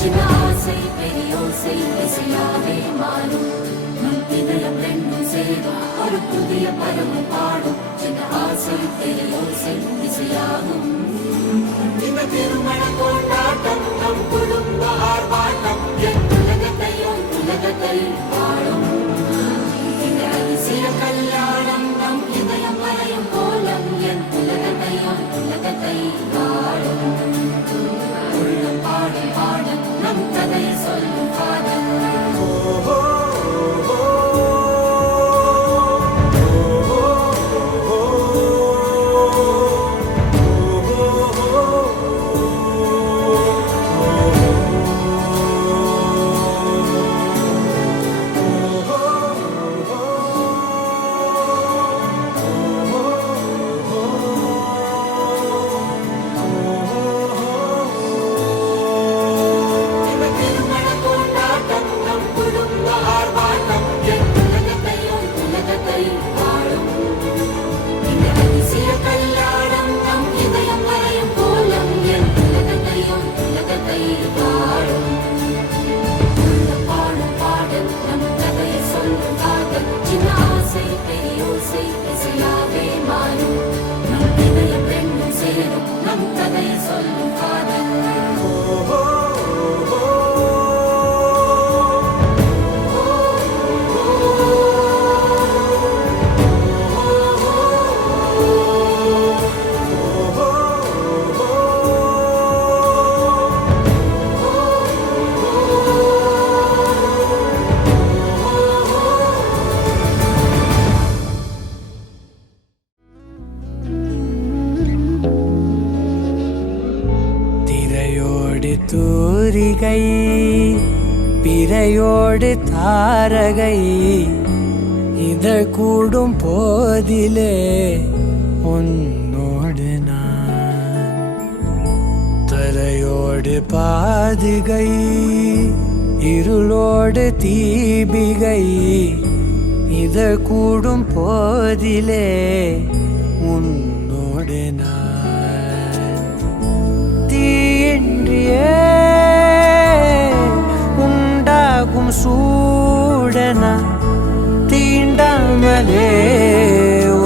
சின்ன ஆசை பெரியோசை இசையாவே மாறும் நம் இதயம் ரெண்டும் சேரும் ஒரு புதிய பருவம் பாடும் சின்ன ஆசை பெரியோசை இசையாகும் இந்த திருமண கொண்டாட்டம் நம் குடும்ப ஆர்ப்பாட்டம் என் உலகத்தை வாழும் இந்த அதிசய கல்யாணம் நம் இதயம் வரையும் கோலம் என் உலகத்தை வாழும் உள்ளம் பாடும் பாடல் நம் கதையை சொல்லும் காதல் தூரிகை பிறையோடு தாரகை இதழ் கூடும் போதிலே உன்னோடு நான் தரையோடு பாதுகை இருளோடு தீபிகை இதழ் கூடும் போதிலே உன்னோடு நான் தீயின்றியே உண்டாகும் சூடன தீண்டாமலே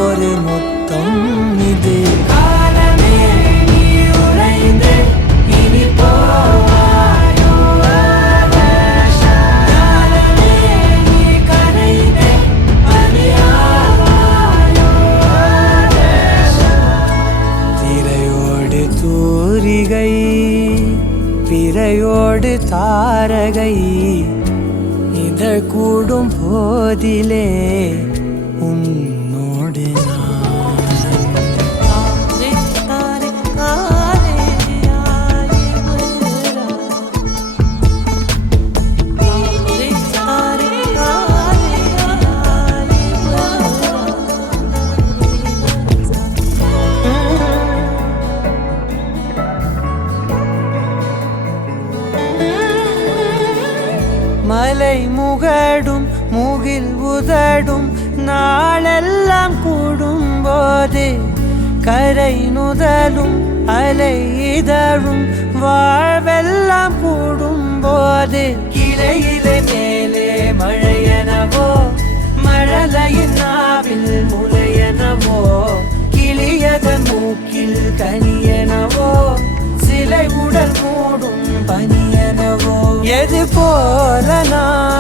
ஒரு முத்தம் இது காலமே நீ உறைந்து இனி போவாயோ காலமே நீ கரைந்து பலியாவாயோ திரையோடு தூரிகை பிறையோடு தாரகை இதழ் கூடும் போதிலே உன்னோடு மலை முகடும் முகில் உதடும் நாளெல்லாம் கூடும்போது கரை நுதலும் அலை இதழும் வாழ்வெல்லாம் கூடும்போது கிளையிலே மேலே மழையனவோ மழலையின் நாவில் முளையனவோ கிளியதன் மூக்கில் கனியனவோ சிலை உடல் மூடும் பனியனவோ எது போல நான்